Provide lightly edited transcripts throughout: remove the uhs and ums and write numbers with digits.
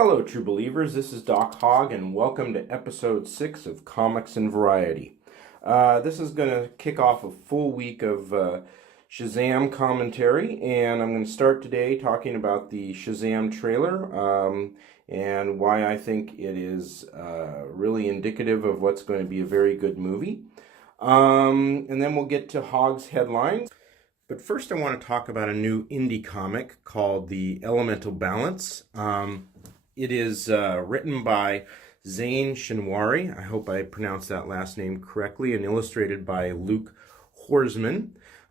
Hello, true believers. This is Doc Hogg, and welcome to episode 6 of Comics and Variety. This is going to kick off a full week of Shazam commentary, and I'm going to start today talking about the Shazam trailer and why I think it is really indicative of what's going to be a very good movie. And then we'll get to Hogg's headlines. But first I want to talk about a new indie comic called The Elemental Balance. It is written by Zane Shinwari. I hope I pronounced that last name correctly, and illustrated by Luke Horsman.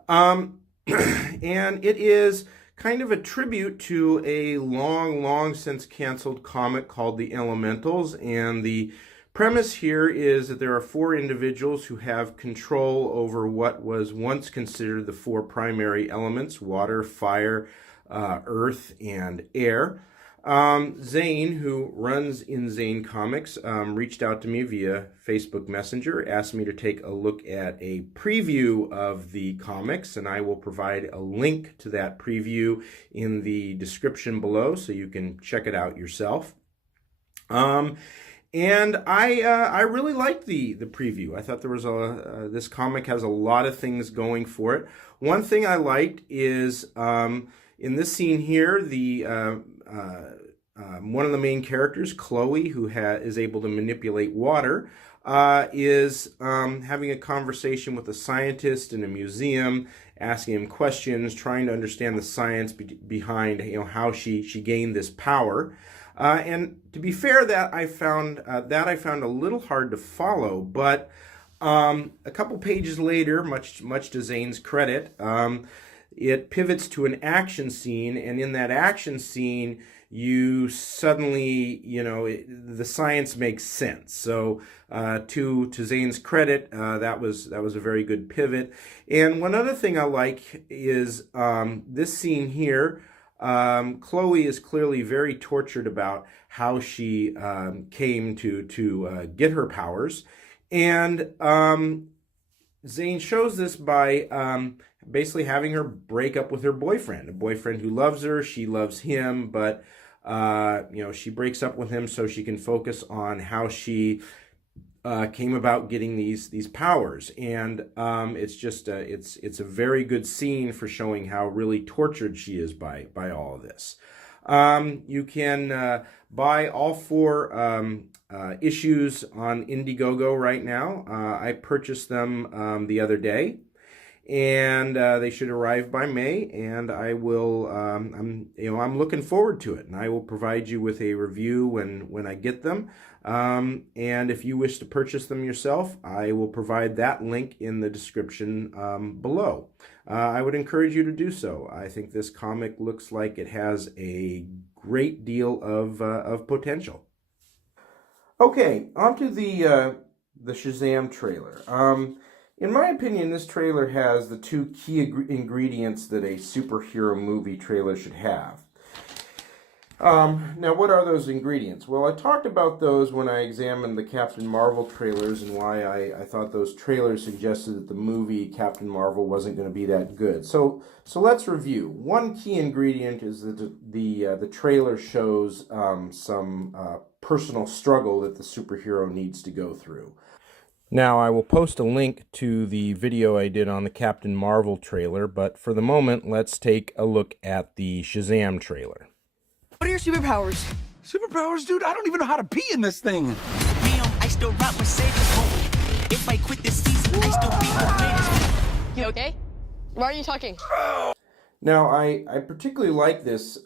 And it is kind of a tribute to a long since canceled comic called The Elementals. And the premise here is that there are 4 individuals who have control over what was once considered the 4 primary elements: water, fire, earth, and air. Zane, who runs in Zane Comics, reached out to me via Facebook Messenger, asked me to take a look at a preview of the comics, and I will provide a link to that preview in the description below so you can check it out yourself. And I really liked the preview. I thought there was this comic has a lot of things going for it. One thing I liked is in this scene here, one of the main characters, Chloe, who is able to manipulate water, is having a conversation with a scientist in a museum, asking him questions, trying to understand the science behind how she gained this power. And to be fair, that I found a little hard to follow, but a couple pages later, much to Zane's credit, it pivots to an action scene, and in that action scene, you suddenly, the science makes sense. So to Zane's credit, that was a very good pivot. And one other thing I like is this scene here. Chloe is clearly very tortured about how she came to get her powers, and Zane shows this by basically having her break up with her boyfriend, a boyfriend who loves her. She loves him, but she breaks up with him so she can focus on how she came about getting these powers. And it's just it's a very good scene for showing how really tortured she is by all of this. You can buy all 4 issues on Indiegogo right now. I purchased them the other day, and they should arrive by May, and I will I'm looking forward to it, and I will provide you with a review when I get them. And if you wish to purchase them yourself, I will provide that link in the description below. I would encourage you to do so. I think this comic looks like it has a great deal of potential. Okay, on to the Shazam trailer. In my opinion, this trailer has the 2 key ingredients that a superhero movie trailer should have. Now, what are those ingredients? Well, I talked about those when I examined the Captain Marvel trailers and why I thought those trailers suggested that the movie Captain Marvel wasn't going to be that good. So let's review. One key ingredient is that the trailer shows some personal struggle that the superhero needs to go through. Now, I will post a link to the video I did on the Captain Marvel trailer, but for the moment, let's take a look at the Shazam trailer. What are your superpowers? Superpowers, dude? I don't even know how to pee in this thing. Damn, I still rock Mercedes. If I quit this season, I still be the greatest. You okay? Why are you talking? Now, I particularly like this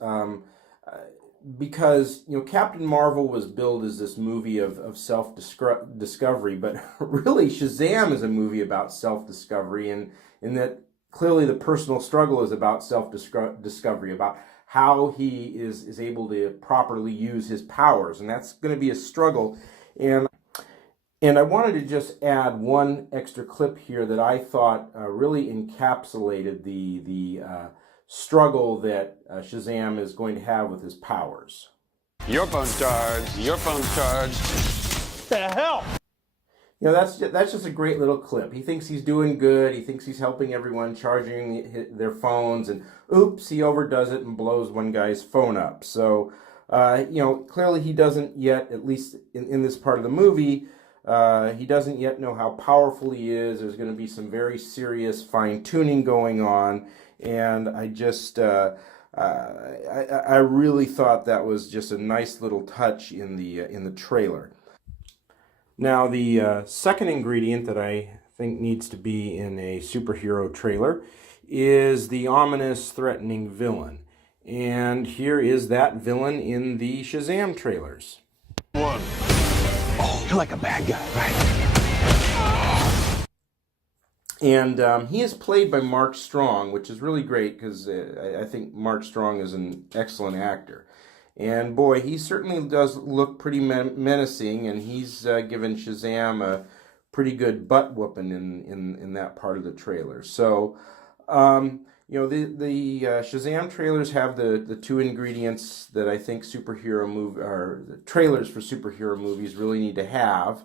because Captain Marvel was billed as this movie of self-discovery, but really Shazam is a movie about self-discovery, and in that clearly the personal struggle is about self-discovery, about how he is able to properly use his powers, and that's going to be a struggle. And I wanted to just add one extra clip here that I thought really encapsulated the struggle that Shazam is going to have with his powers. Your phone's charged. Your phone's charged. The hell? That's just a great little clip. He thinks he's doing good. He thinks he's helping everyone, charging their phones, and oops, he overdoes it and blows one guy's phone up. So Clearly he doesn't yet, at least in this part of the movie, he doesn't yet know how powerful he is. There's going to be some very serious fine-tuning going on, and I just, I really thought that was just a nice little touch in the trailer. Now, the second ingredient that I think needs to be in a superhero trailer is the ominous, threatening villain. And here is that villain in the Shazam trailers. One. Oh, you're like a bad guy, right? And he is played by Mark Strong, which is really great because I think Mark Strong is an excellent actor. And boy, he certainly does look pretty menacing, and he's given Shazam a pretty good butt whooping in that part of the trailer. So, the Shazam trailers have the two ingredients that I think the trailers for superhero movies really need to have.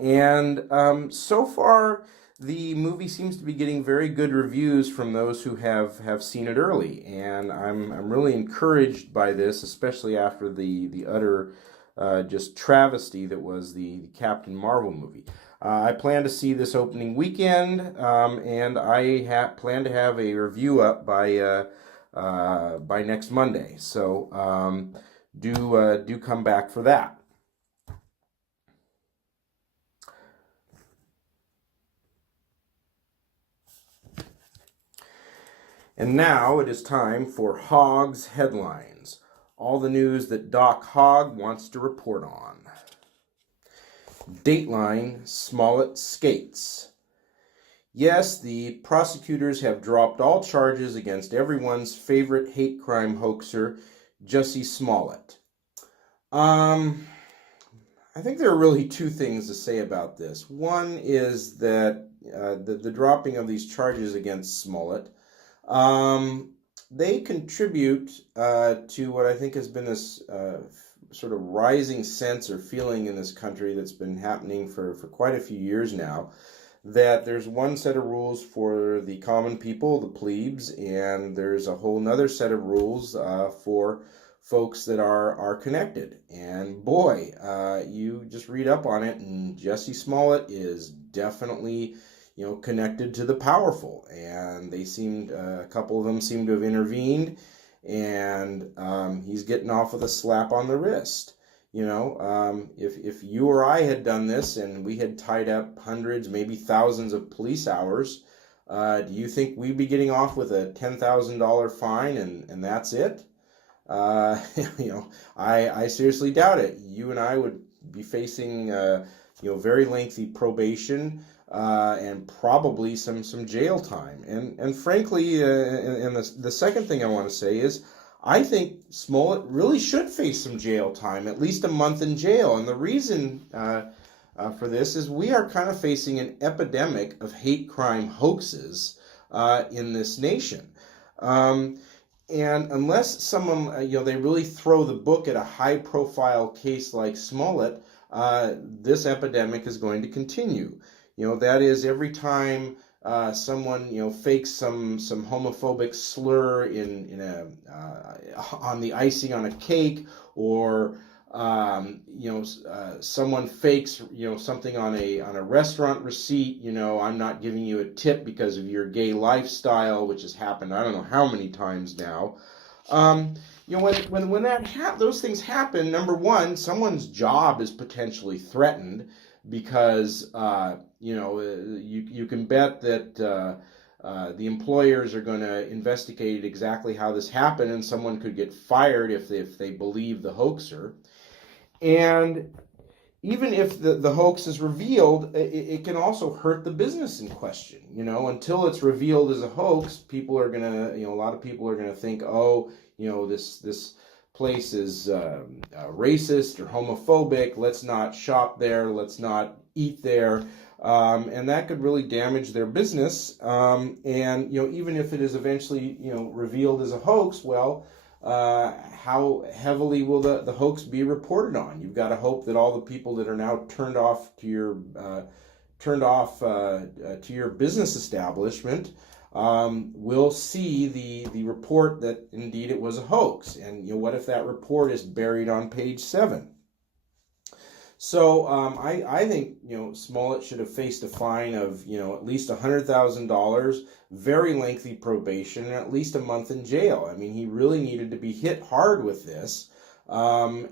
And so far, the movie seems to be getting very good reviews from those who have seen it early, and I'm really encouraged by this, especially after the utter just travesty that was the Captain Marvel movie. I plan to see this opening weekend, and I plan to have a review up by next Monday. So do come back for that. And now it is time for Hogg's Headlines. All the news that Doc Hogg wants to report on. Dateline, Smollett skates. Yes, the prosecutors have dropped all charges against everyone's favorite hate crime hoaxer, Jussie Smollett. I think there are really two things to say about this. One is that the dropping of these charges against Smollett, they contribute to what I think has been this sort of rising sense or feeling in this country that's been happening for quite a few years now, that there's one set of rules for the common people, the plebes, and there's a whole nother set of rules for folks that are connected. And boy, you just read up on it, and Jussie Smollett is definitely connected to the powerful, and a couple of them seem to have intervened, and he's getting off with a slap on the wrist. If you or I had done this and we had tied up hundreds, maybe thousands of police hours, do you think we'd be getting off with a $10,000 fine and that's it? I seriously doubt it. You and I would be facing very lengthy probation, and probably some jail time. And frankly, and the second thing I want to say is, I think Smollett really should face some jail time, at least a month in jail. And the reason for this is we are kind of facing an epidemic of hate crime hoaxes in this nation. And unless someone, they really throw the book at a high-profile case like Smollett, this epidemic is going to continue. That is, every time someone fakes some homophobic slur on the icing on a cake, or someone fakes something on a restaurant receipt. I'm not giving you a tip because of your gay lifestyle, which has happened I don't know how many times now. When those things happen, number one, someone's job is potentially threatened, because you can bet that the employers are going to investigate exactly how this happened, and someone could get fired if they believe the hoaxer. And even if the hoax is revealed, it can also hurt the business in question. Until it's revealed as a hoax, people are gonna, a lot of people are gonna think, this place is racist or homophobic. Let's not shop there. Let's not eat there. And that could really damage their business. And even if it is eventually revealed as a hoax, well, how heavily will the hoax be reported on? You've got to hope that all the people that are now turned off to your business establishment will see the report that indeed it was a hoax. And what if that report is buried on page 7? So I think Smollett should have faced a fine of at least $100,000, very lengthy probation, and at least a month in jail. I mean, he really needed to be hit hard with this, and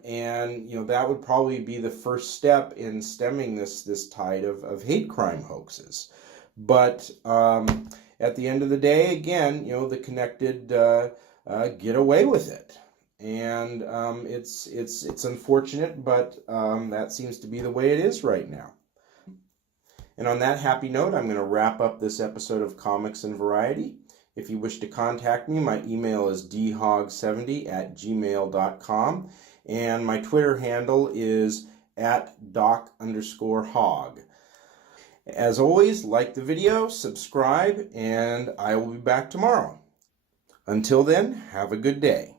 that would probably be the first step in stemming this tide of hate crime hoaxes. But at the end of the day, again, the connected get away with it. And it's unfortunate, but that seems to be the way it is right now. And on that happy note, I'm going to wrap up this episode of Comics and Variety. If you wish to contact me, my email is dhog70@gmail.com, and my Twitter handle is @doc_hog. As always, like the video, subscribe, and I will be back tomorrow. Until then, have a good day.